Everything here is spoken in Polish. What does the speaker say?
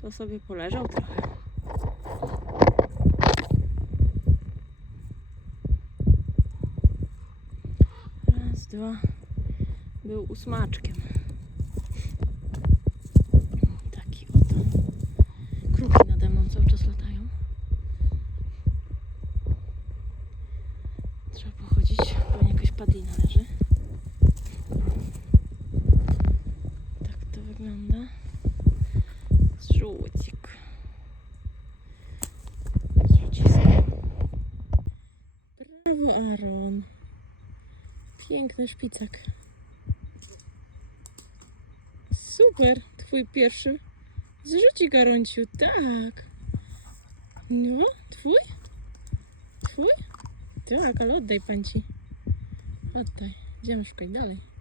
To sobie poleżał trochę. Raz, dwa. Był ósmaczkiem. Taki oto. Kruki nade mną cały czas latają. Trzeba pochodzić, pewnie jakaś padlina leży. Tak to wygląda. Żółcik. Zrzucisko. Brawo, Aaron. Piękny szpicak. Super, twój pierwszy zrzucik, Aronciu, tak. No, twój? Twój? Tak, ale oddaj pęci. Oddaj. Idziemy szukać dalej.